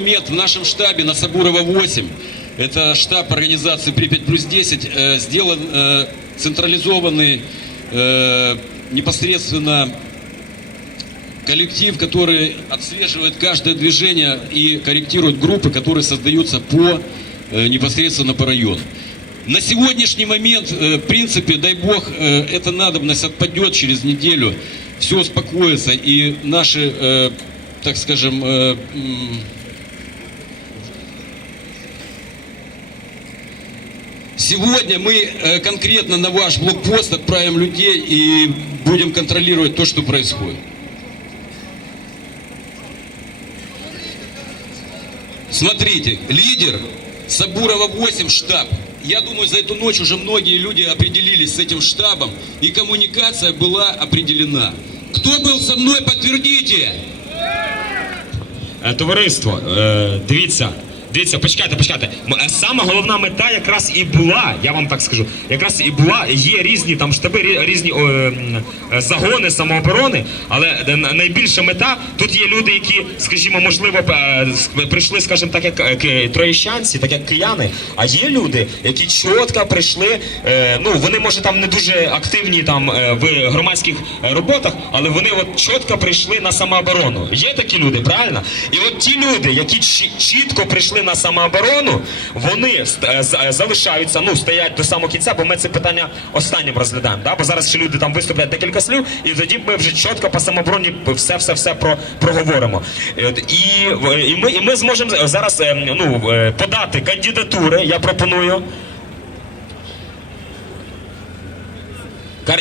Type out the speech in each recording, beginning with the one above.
момент в нашем штабе на Сабурова 8, это штаб организации Припять плюс 10, э, сделан э, централизованный э, непосредственно коллектив, который отслеживает каждое движение и корректирует группы, которые создаются по непосредственно по району. На сегодняшний момент, в принципе, дай бог, эта надобность отпадет через неделю, все успокоится, и наши, так скажем, э, м, Сегодня мы э, конкретно на ваш блокпост отправим людей и будем контролировать то, что происходит. Смотрите, лидер Сабурова 8 штаб. Я думаю, за эту ночь уже многие люди определились с этим штабом, и коммуникация была определена. Кто был со мной, подтвердите. Е, Товариство, е, дивіться, дивіться, почекайте, почекайте. Е, Саме головна мета якраз і була, я вам так скажу, якраз і була, є різні там штаби, різні о, е, загони самооборони, але е, найбільша мета тут є люди, які, скажімо, можливо, прийшли, скажімо так, як троєщанці, так як кияни. А є люди, які чітко прийшли. Ну вони може там не дуже активні там в громадських роботах, але вони от чітко прийшли на самооборону. Є такі люди, правильно? І от ті люди, які чітко прийшли на самооборону, вони е, е, залишаються, ну стоять до самого кінця, бо ми це питання останнім розглядаємо. Да? Бо зараз ще люди там виступлять декілька слів, і тоді ми вже чітко по самообороні все, все, все про проговоримо. І, і, ми, і ми зможемо зараз е, ну, подати кандидатури. Я пропоную.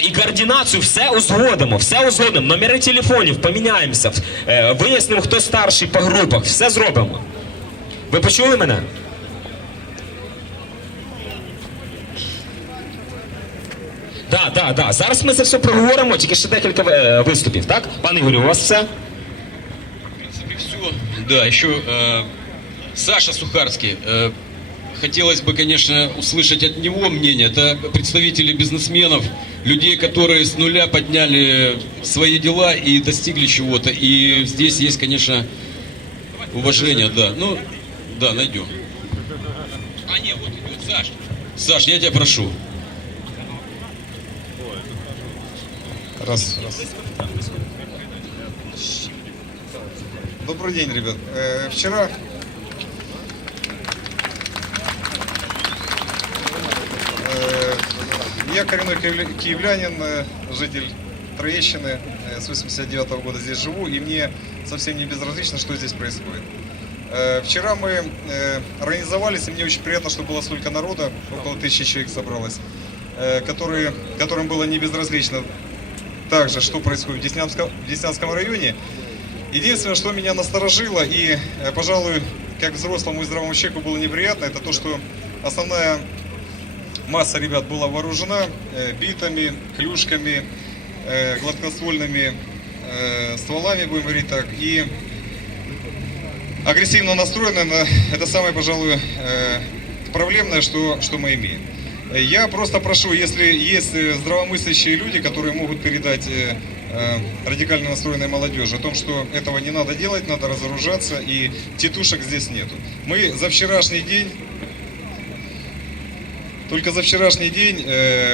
І координацію все узгодимо, все узгодимо. Номери телефонів поміняємося, вияснимо, хто старший по групах, все зробимо. Ви почули мене? Так, так, так. Зараз ми це все проговоримо, тільки ще декілька е, виступів, так? Пане Ігорю, у вас все? В принципе, все. Да, еще э, Саша Сухарский. Э, хотелось бы, конечно, услышать от него мнение. Это представители бизнесменов, людей, которые с нуля подняли свои дела и достигли чего-то. И здесь есть, конечно, уважение, да. Ну, да, найдем. А, нет, вот идет Саш. Саш, я тебя прошу. Раз, раз. Добрый день, ребят. Э, вчера э, я коренной киевля- киевлянин, э, житель Троещины, э, с 89 года здесь живу, и мне совсем не безразлично, что здесь происходит. Э, Вчера мы э, организовались, и мне очень приятно, что было столько народа, около тысячи человек собралось, э, которые, которым было не безразлично также, что происходит в Деснянском, в Деснянском районе. Единственное, что меня насторожило и, пожалуй, как взрослому и здравому человеку было неприятно, это то, что основная масса ребят была вооружена битами, клюшками, гладкоствольными стволами, будем говорить так, и агрессивно настроены на это самое, пожалуй, э, проблемное, что, что мы имеем. Я просто прошу, если есть э, здравомыслящие люди, которые могут передать э, радикально настроенной молодежи о том, что этого не надо делать, надо разоружаться, и тетушек здесь нету. Мы за вчерашний день только за вчерашний день,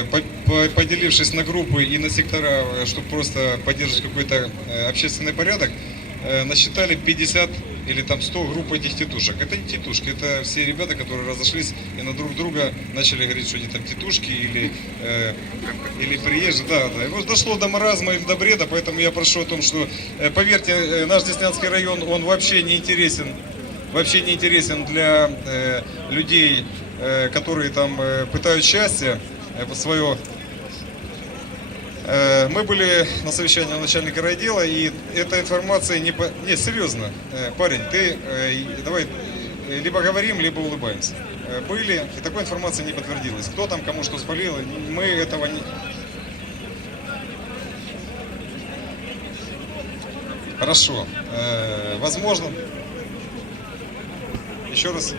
по- по- поделившись на группы и на сектора, чтобы просто поддерживать какой-то общественный порядок, насчитали 50 или там 100 групп этих тетушек. Это не тетушки, это все ребята, которые разошлись и на друг друга начали говорить, что они там тетушки или, э, или приезжие. Да, да. И вот дошло до маразма и до бреда, поэтому я прошу о том, что, э, поверьте, э, наш Деснянский район, он вообще не интересен вообще не интересен для э, людей, э, которые там э, пытают счастье э, свое. Э, мы были на совещании начальника райдела, и эта информация не... По... Не, серьезно, э, парень, ты э, давай либо говорим, либо улыбаемся. Были, и такой информации не подтвердилось. Кто там кому что спалил, мы этого не... Хорошо. Возможно, еще раз.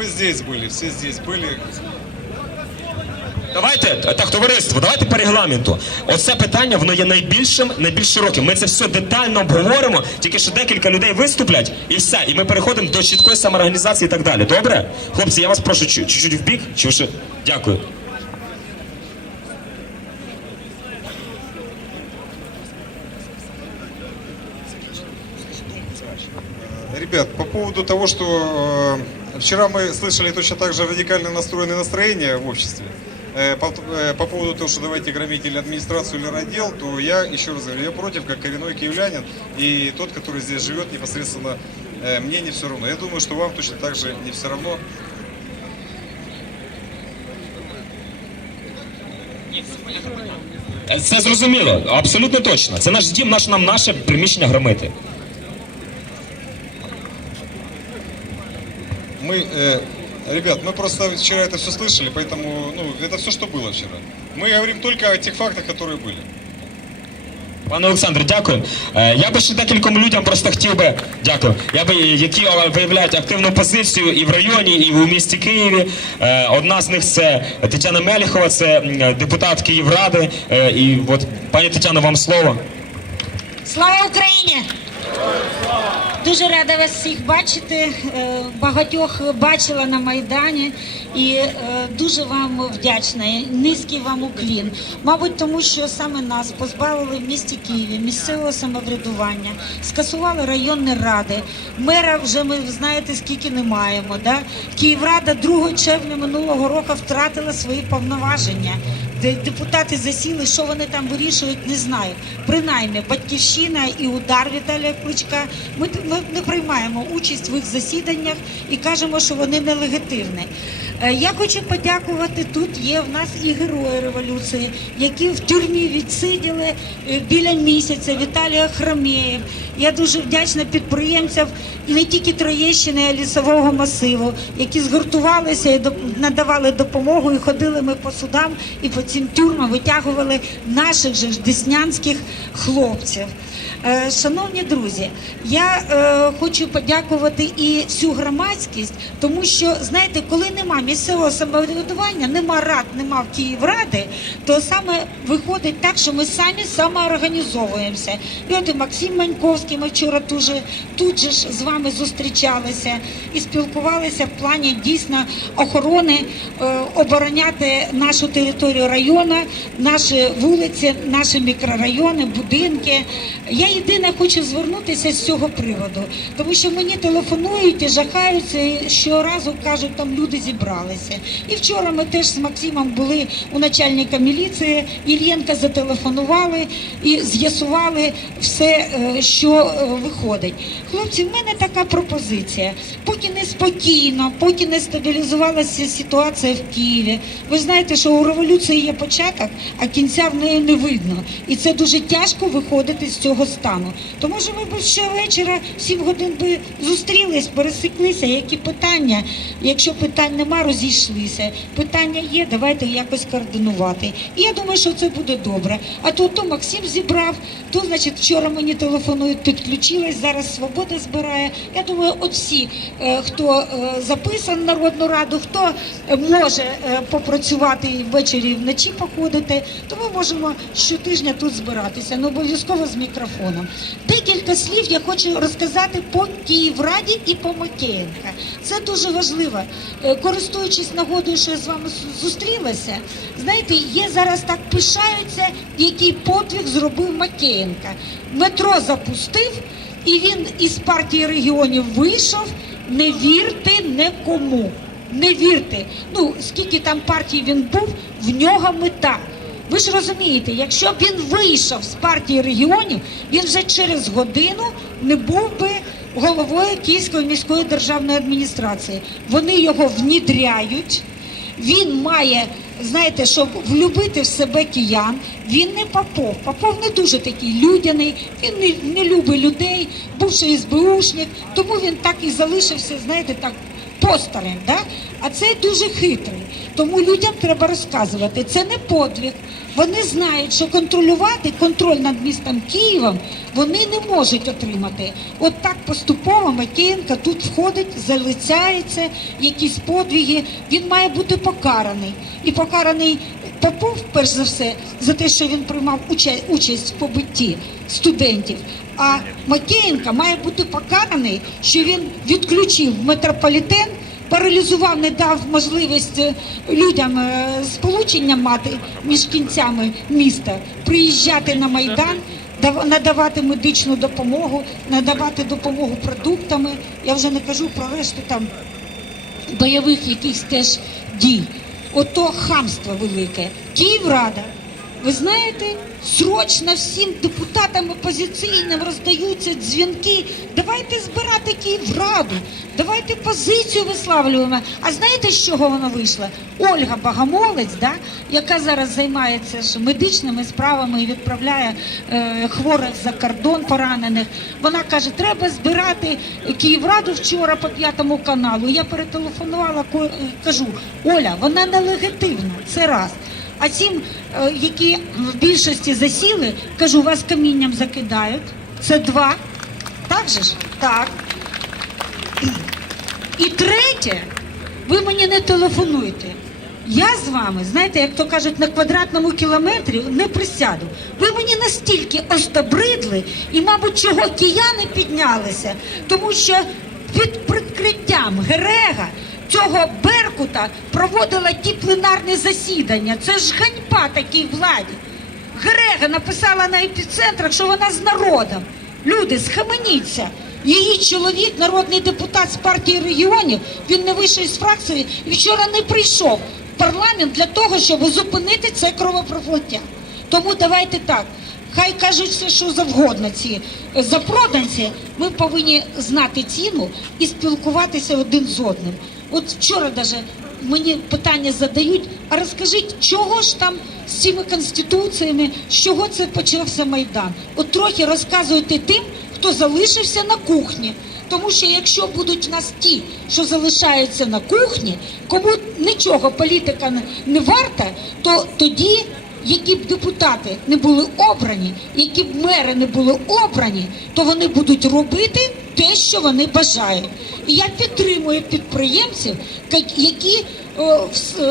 Мы здесь были, все здесь были. Давайте, так, товариство, давайте по регламенту. Оце питання, воно є найбільшим, найбільш широким. Ми це все детально обговоримо, тільки що декілька людей виступлять, і все. І ми переходимо до чіткої самоорганізації і так далі. Добре? Хлопці, я вас прошу чу- чуть-чуть в бік. Чи ви ще... Дякую. Ребят, по поводу того, что э, вчера мы слышали точно так же радикально настроенные настроения в обществе, э, по, э, по поводу того, что давайте громить или администрацию, или роддел, то я еще раз говорю, я против, как коренной киевлянин и тот, который здесь живет непосредственно, э, мне не все равно. Я думаю, что вам точно так же не все равно. Е, Це зрозуміло, абсолютно точно. Це наш дім, наш нам наше приміщення громити. Мы, э, ребят, мы просто вчера это все слышали, поэтому, ну, это все, что было вчера. Мы говорим только о тех фактах, которые были. Пане Олександре, дякую. Е, Я би ще декільком людям просто хотів би дякую. Я би які е, виявляють активну позицію і в районі, і в місті Києві. Е, Одна з них це Тетяна Меліхова, це м, депутат Київради. Е, І от пані Тетяно, вам слово. Слава Україні! Дуже рада вас всіх бачити. Е, Багатьох бачила на Майдані і е, дуже вам вдячна. Низький вам уклін. Мабуть, тому що саме нас позбавили в місті Києві місцевого самоврядування, скасували районні ради. Мера вже ми знаєте скільки не маємо. Да? Київрада 2 червня минулого року втратила свої повноваження. Де депутати засіли, що вони там вирішують, не знаю. Принаймні, батьківщина і удар Віталія Кличка. Ми не приймаємо участь в їх засіданнях і кажемо, що вони нелегітимні. Е, Я хочу подякувати. Тут є в нас і герої революції, які в тюрмі відсиділи е, біля місяця. Віталія Хромєєв. Я дуже вдячна підприємцям і не тільки Троєщини, а лісового масиву, які згуртувалися і надавали допомогу. І ходили ми по судам і по цим тюрмам витягували наших же деснянських хлопців. Е, Шановні друзі, я хочу подякувати і всю громадськість, тому що знаєте, коли нема місцевого самоврядування, нема рад, нема в Київради, то саме виходить так, що ми самі самоорганізовуємося. І от і Максим Маньковський, ми вчора дуже тут же ж з вами зустрічалися і спілкувалися в плані дійсно охорони, е, обороняти нашу територію району, наші вулиці, наші мікрорайони, будинки. Я єдине хочу звернутися з цього приводу, тому що мені телефонують і жахаються, і щоразу кажуть, там люди зібралися. І вчора ми теж з Максимом були у начальника міліції. Ільєнка зателефонували і з'ясували все, е, що е, виходить. Хлопці, в мене така пропозиція. Поки не спокійно, поки не стабілізувалася ситуація в Києві. Ви знаєте, що у революції є початок, а кінця в неї не видно. І це дуже тяжко виходити з цього стану. Тому що ми б ще вечора, 7 годин би зустрілись, пересеклися. Які питання? Якщо питань нема, розійшлися. Питання є, давайте якось координувати. І я думаю, що це буде добре. А то, то Максим зібрав, то, значить, вчора мені телефонують, підключилась, зараз свобода збирає. Я думаю, от всі, е, хто е, записаний в Народну Раду, хто е, може попрацювати ввечері і вночі походити, то ми можемо щотижня тут збиратися, ну обов'язково з мікрофоном. Декілька слів я хочу розказати по Київраді і по Макеєнка. Це дуже важливо. Е, Користуючись нагодою, що я з вами зустрілася, знаєте, є зараз так пишаються, який подвиг зробив Макеєнка. Метро запустив, і він із партії регіонів вийшов. Не вірте нікому. Не вірте. Ну, скільки там партій він був, в нього мета. Ви ж розумієте, якщо б він вийшов з партії регіонів, він вже через годину не був би головою Київської міської державної адміністрації. Вони його внідряють. Він має, знаєте, щоб влюбити в себе киян. Він не Попов. Попов не дуже такий людяний, він не, не любить людей, бувший СБУшник, тому він так і залишився, знаєте, так постарим. Да? А це дуже хитрий. Тому людям треба розказувати. Це не подвиг. Вони знають, що контролювати контроль над містом Києвом вони не можуть отримати. От так поступово Макієнко тут входить, залицяється, якісь подвиги. Він має бути покараний. І покараний Попов, перш за все, за те, що він приймав участь в побитті студентів. А Макеєнко має бути покараний, що він відключив метрополітен, паралізував, не дав можливість е, людям е, сполучення мати між кінцями міста, приїжджати на майдан. дав- Надавати медичну допомогу, надавати допомогу продуктами. Я вже не кажу про решту там бойових якихось теж дій. Ото хамство велике. Київрада. Ви знаєте, срочно всім депутатам опозиційним роздаються дзвінки. Давайте збирати Київраду, давайте позицію виславлюємо. А знаєте, з чого воно вийшло? Ольга Богомолець, да, яка зараз займається медичними справами і відправляє е, хворих за кордон поранених. Вона каже, треба збирати Київраду вчора по п'ятому каналу. Я перетелефонувала, кажу, Оля, вона нелегітимна, це раз. А цим, е, які в більшості засіли, кажу, вас камінням закидають. Це два. Так же ж? Так. І третє, ви мені не телефонуєте. Я з вами, знаєте, як то кажуть, на квадратному кілометрі не присяду. Ви мені настільки остобридли, і, мабуть, чого кияни піднялися, тому що під прикриттям Герега цього Беркута проводила ті пленарні засідання. Це ж ганьба такій владі. Грега написала на епіцентрах, що вона з народом. Люди, схаменіться. Її чоловік, народний депутат з партії регіонів, він не вийшов із фракції і вчора не прийшов в парламент для того, щоб зупинити це кровопролиття. Тому давайте так. Хай кажуть все, що завгодно ці е, запроданці. Ми повинні знати ціну і спілкуватися один з одним. От вчора даже мені питання задають, а розкажіть, чого ж там з цими конституціями, з чого це почався Майдан? От трохи розказуйте тим, хто залишився на кухні. Тому що якщо будуть в нас ті, що залишаються на кухні, кому нічого політика не варта, то тоді, які б депутати не були обрані, які б мери не були обрані, то вони будуть робити те, що вони бажають. І я підтримую підприємців, які е, е,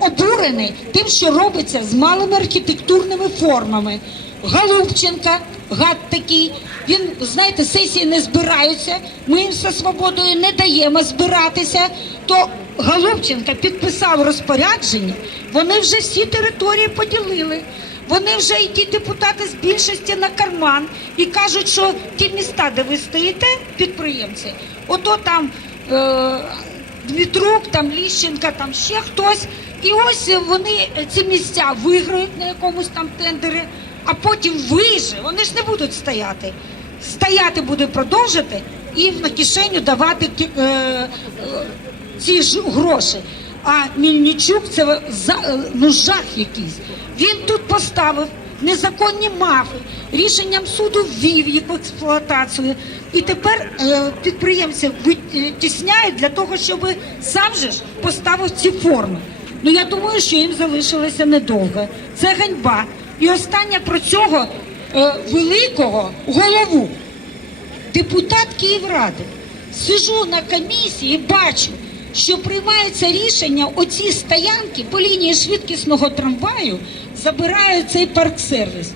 обурені тим, що робиться з малими архітектурними формами. Голубченка, гад такий. Він, знаєте, сесії не збираються. Ми їм зі свободою не даємо збиратися. То Голубченка підписав розпорядження. Вони вже всі території поділили. Вони вже і ті депутати з більшості на карман і кажуть, що ті міста, де ви стоїте, підприємці, ото там е, Дмитрук, там Ліщенка, там ще хтось. І ось вони ці місця виграють на якомусь там тендері, а потім ви же, вони ж не будуть стояти. Стояти буде продовжити і на кишеню давати е, е, ці ж гроші. А Мільничук це за, е, ну, жах якийсь. Він тут поставив незаконні мафи, рішенням суду ввів їх в експлуатацію. І тепер е, підприємців витісняють для того, щоб сам же ж поставив ці форми. Ну я думаю, що їм залишилося недовго. Це ганьба. І останнє про цього е, великого голову депутат Київради. Сижу на комісії бачу, що приймається рішення оці стоянки по лінії швидкісного трамваю забирають цей парк-сервіс.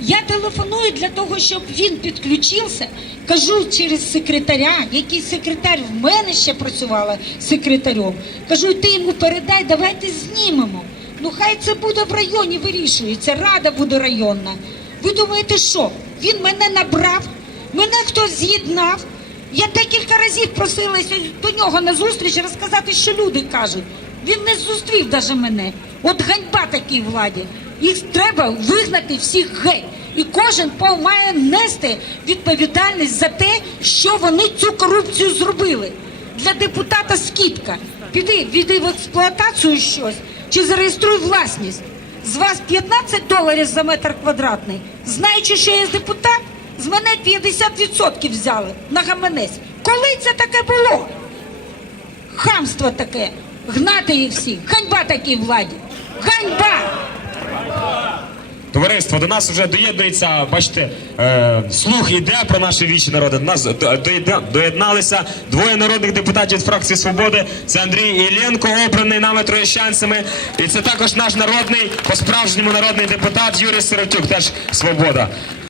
Я телефоную для того, щоб він підключився. Кажу через секретаря, який секретар в мене ще працювала секретарем. Кажу, ти йому передай, давайте знімемо. Ну хай це буде в районі вирішується, рада буде районна. Ви думаєте, що? Він мене набрав, мене хтось з'єднав. Я декілька разів просилася до нього на зустріч розказати, що люди кажуть. Він не зустрів даже мене. От ганьба такій владі. Їх треба вигнати всіх геть. І кожен має нести відповідальність за те, що вони цю корупцію зробили. Для депутата скидка. Піди, віди в експлуатацію щось чи зареєструй власність. З вас 15 доларів за метр квадратний. Знаючи, що я депутат, з мене 50% взяли на гаманець. Коли це таке було? Хамство таке. Гнати їх всіх. Ганьба такій владі. Ганьба! Товариство, до нас вже доєднується, бачите, е, слух йде про наші вічі народи. До нас доєдналися двоє народних депутатів фракції Свободи. Це Андрій Іллєнко, обраний нами троєщанцями. І це також наш народний, по-справжньому народний депутат Юрій Сиротюк, теж Свобода.